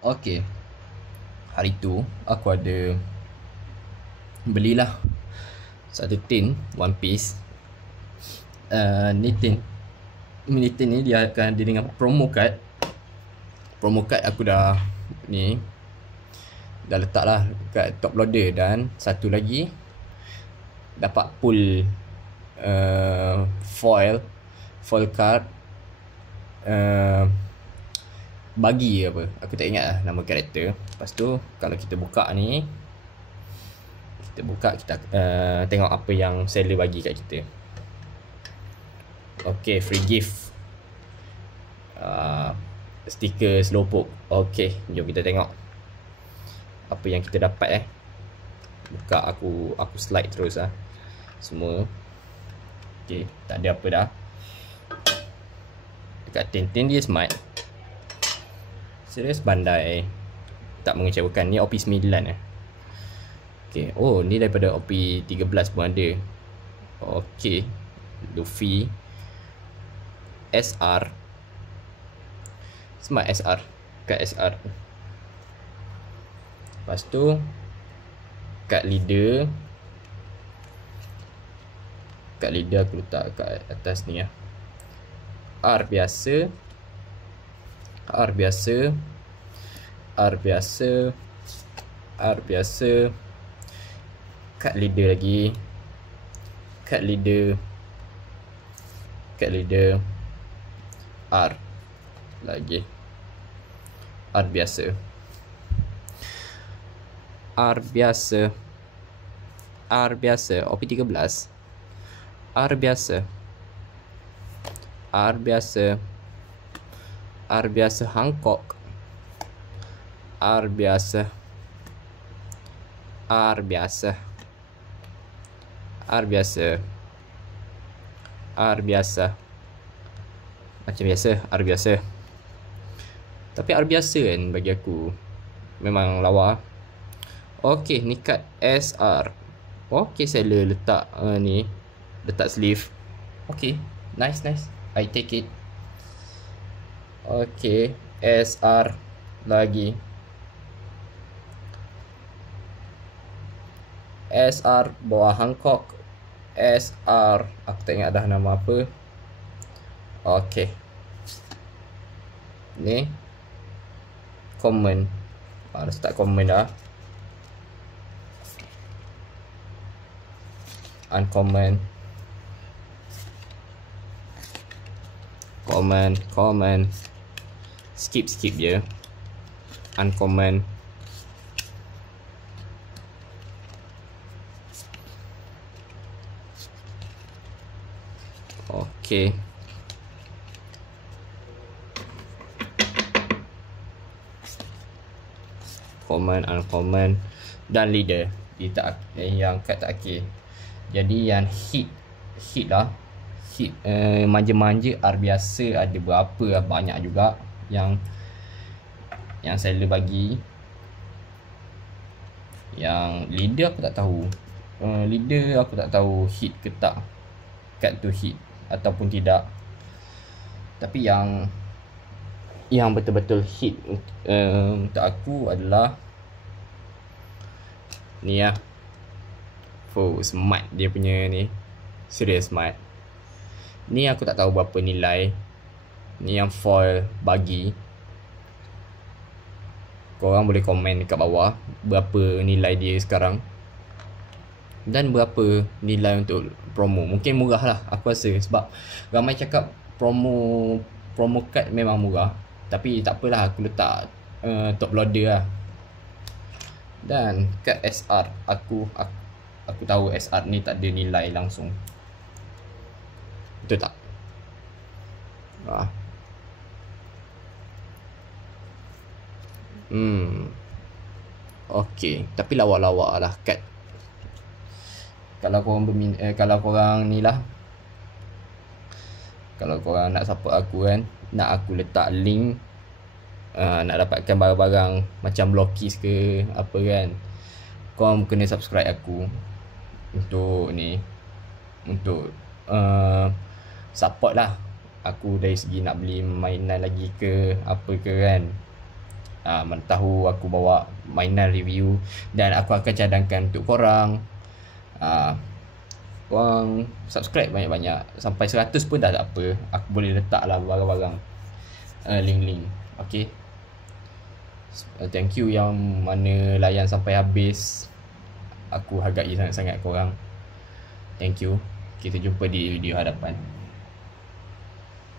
Okay, hari tu aku ada belilah satu tin One Piece. Ni tin ni dia akan dia dengan promo card. Promo card aku dah letak lah kat top loader. Dan satu lagi dapat pull foil card, bagi apa, aku tak ingat lah nama karakter. Lepas tu kalau kita buka ni, kita tengok apa yang seller bagi kat kita. Okay, free gift, stiker Slowpoke. Okay, jom kita tengok apa yang kita dapat. Buka, aku slide terus semua. Okay, tak ada apa dah. Dekat tin dia smart. Serius Bandai, tak mengecewakan. Ni OP9 Okay, oh ni daripada OP13 pun ada. Okay, Luffy SR, Smart SR, kat SR. Lepas tu kat leader aku letak kat atas ni R biasa, R biasa, R biasa, R biasa. Kat leader lagi, kat leader R lagi, R biasa, R biasa, R biasa, OP13, R biasa, R biasa, R biasa Hancock, R biasa, R biasa, R biasa, R biasa, macam biasa, R biasa. Tapi R biasa kan bagi aku memang lawa. Okay, ni kat SR. Okay, seller letak ni, letak sleeve. Okay, nice. I take it. Okay, SR lagi, SR bawah Hancock, SR aku tak ingat dah nama apa. Okay, ni common, dah start common dah. Uncommon, common, skip je. Uncommon, okay. Common, uncommon dan leader yang kat tak akhir. Jadi yang hit lah, hit manja-manja R biasa ada berapa, banyak juga yang seller bagi. Yang leader aku tak tahu, hit ke tak, kat tu hit ataupun tidak. Tapi yang betul-betul hit untuk aku adalah ni smart dia punya ni, serius smart. Ni aku tak tahu berapa nilai. Ni yang foil bagi. Korang boleh komen dekat bawah berapa nilai dia sekarang dan berapa nilai untuk promo. Mungkin murah lah aku rasa, sebab ramai cakap promo card memang murah. Tapi tak apalah, aku letak top loader lah. Dan kat SR aku tahu SR ni tak ada nilai langsung. Betul tak? Okay, tapi lawak-lawak lah kat. Kalau korang ni lah, kalau korang nak support aku kan, nak aku letak link, nak dapatkan barang-barang macam Blockies ke apa kan, korang kena subscribe aku untuk ni, untuk support lah aku dari segi nak beli mainan lagi ke apa ke kan. Mana tahu aku bawa mainan review dan aku akan cadangkan untuk korang. Korang subscribe banyak-banyak. Sampai 100 pun dah tak apa. Aku boleh letak lah barang-barang, link-link. Okay, thank you yang mana layan sampai habis. Aku hargai sangat-sangat korang. Thank you. Kita jumpa di video hadapan.